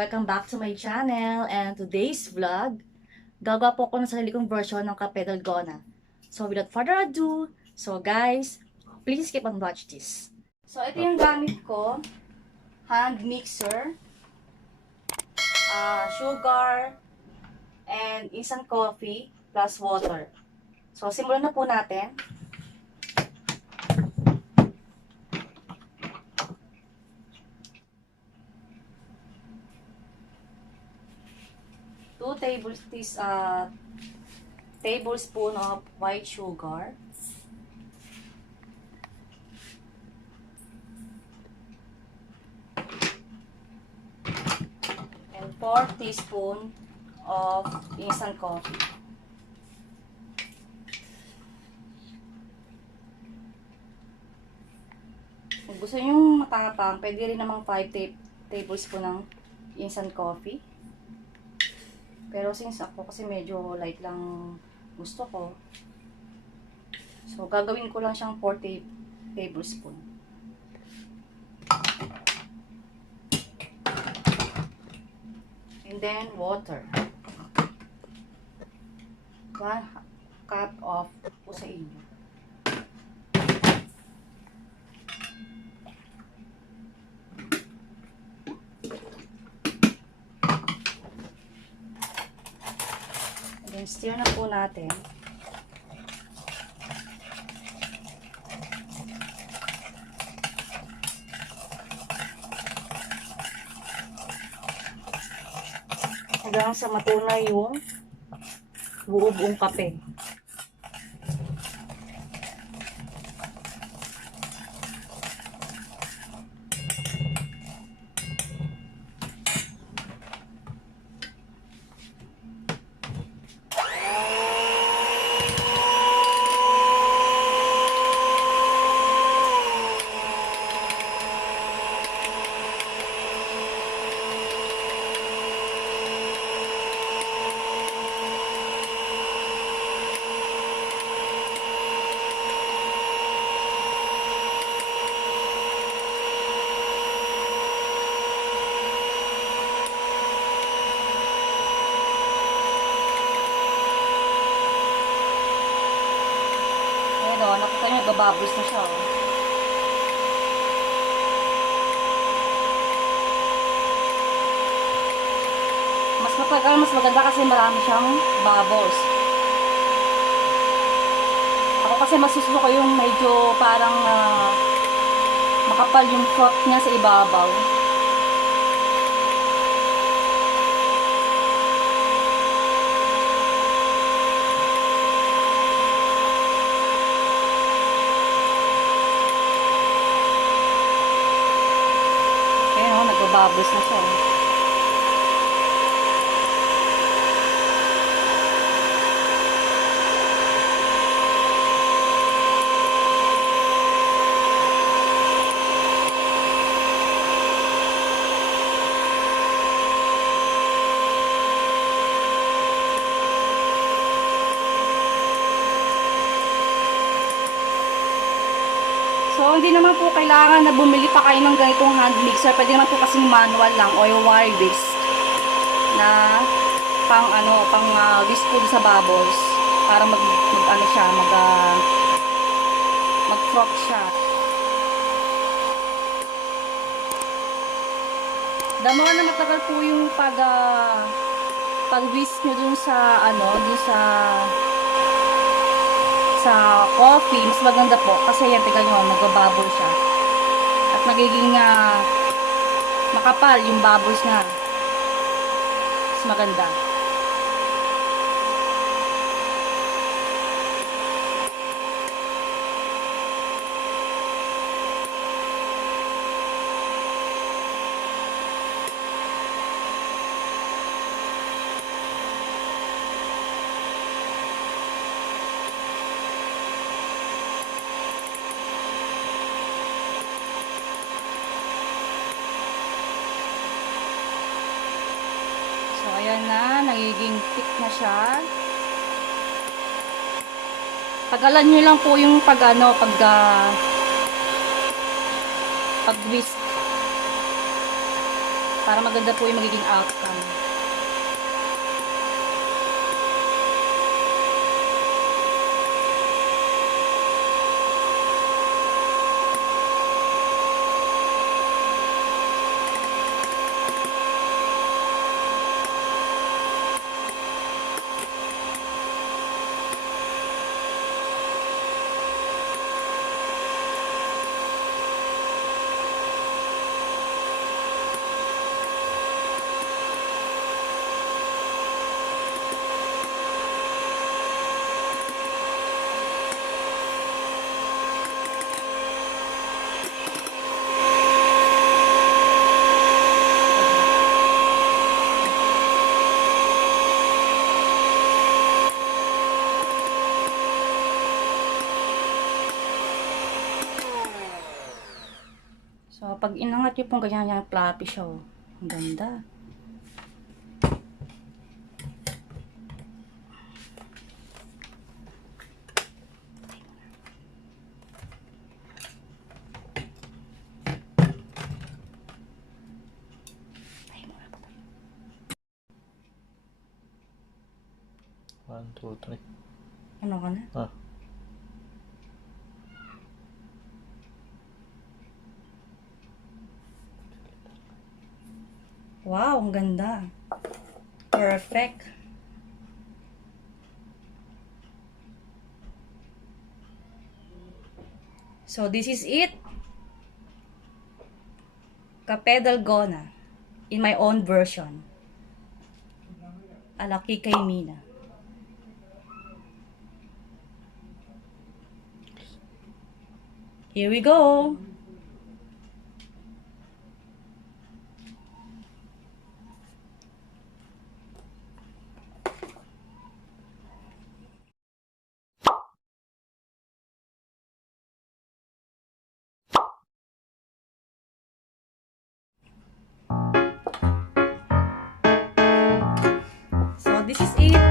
welcome back to my channel. And today's vlog, gagawa po ako ng sarili kong version ng kape Dalgona. So without further ado, guys, please keep on watch this. So ito yung gamit ko, hand mixer, sugar, and instant coffee plus water. So simulan na po natin. 2 tablespoon of white sugar. And 4 teaspoon of instant coffee. Kung gusto nyo matapang, pwede rin namang 5 tablespoon ng instant coffee. Pero since ako kasi medyo light lang gusto ko, so gagawin ko lang siyang 4 tablespoon. And then water. 1 cup of po sa inyo. And stir na po natin. Hanggang sa matunay yung buo-buong kape. Nakita nyo, bababos na siya. Mas matagal, mas maganda kasi marami siyang bubbles. Ako kasi mas gusto ko yung medyo parang makapal yung froth niya sa ibabaw. Nagbabubbles na siya. So, hindi naman po kailangan na bumili pa kayo ng ganitong hand mixer. Pwede naman po kasing manual lang o yung wire whisk na pang whisk po sa bubbles para mag froth siya. The more na matagal po yung pag whisk nyo dun sa sa coffee, mas maganda po kasi yan, tignan nyo, magbabubble siya at magiging makapal yung bubbles na, mas maganda. So, ayan na. Nagiging thick na siya. Tagalan nyo lang po yung pag-whisk. para maganda po yung magiging outcome. So, pag inangat nyo pong ganyan, yan, floppy siya, oh. Ang ganda. One, two, three. Ano ka na? Ah. Wow, ang ganda. Perfect. So, this is it. Kape Dalgona. In my own version. Ala Kikay Mina. Here we go. So, this is it.